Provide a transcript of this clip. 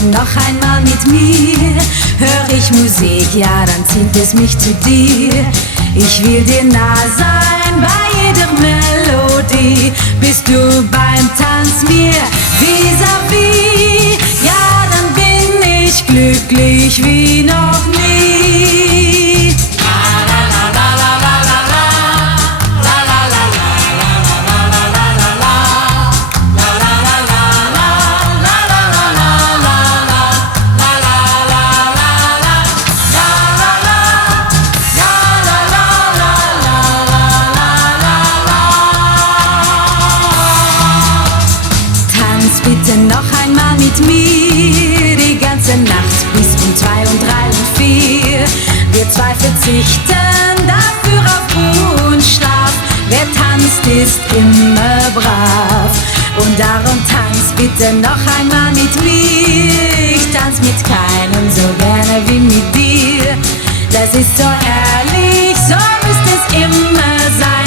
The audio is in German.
bitte noch einmal mit mir. Hör ich Musik, ja, dann zieht es mich zu dir. Ich will dir nah sein bei jeder Melodie. Bist du beim Tanz mir vis-à-vis? Ja, dann bin ich glücklich wie noch nie. Bitte noch einmal mit mir, die ganze Nacht bis um 2 und 3 und 4. Wir zwei verzichten dafür auf Ruhe und Schlaf. Wer tanzt, ist immer brav. Und darum tanz bitte noch einmal mit mir. Ich tanz mit keinem so gerne wie mit dir. Das ist so ehrlich, so müsste es immer sein.